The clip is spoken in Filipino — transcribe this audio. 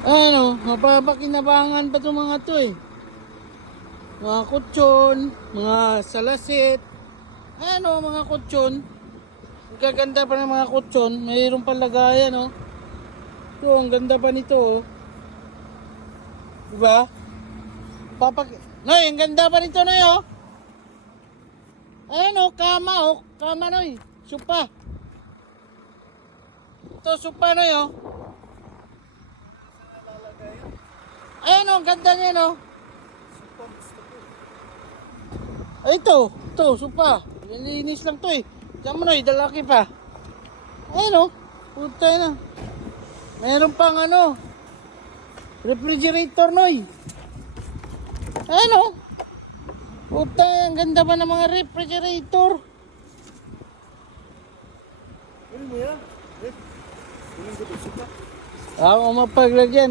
Ano, mapapakinabangan pa itong mga to eh. Mga kutsyon, mga salasit. Ano, mga kutsyon. Ang gaganda pa ng mga kutsyon. Mayroon pa lagayan, oh. Ito, ang ganda pa nito, oh. Diba? Noy, ang ganda pa nito, Noy, oh. Ayan, oh, kama, oh. Kama, Noy. Supa. Ito, supa, Noy, oh. Ayan, oh, ang ganda niya, no. Ay, ito, supa. Nilinis lang to, eh. Diyan mo, Noy, dalaki pa. Ayan, oh. Puta na. Meron pang, ano, refrigerator, Noy. Ayan, oh. Puta, ang ganda pa ng mga refrigerator. Ano mo yan? Ano mo ito? Ako mapaglagyan, eh.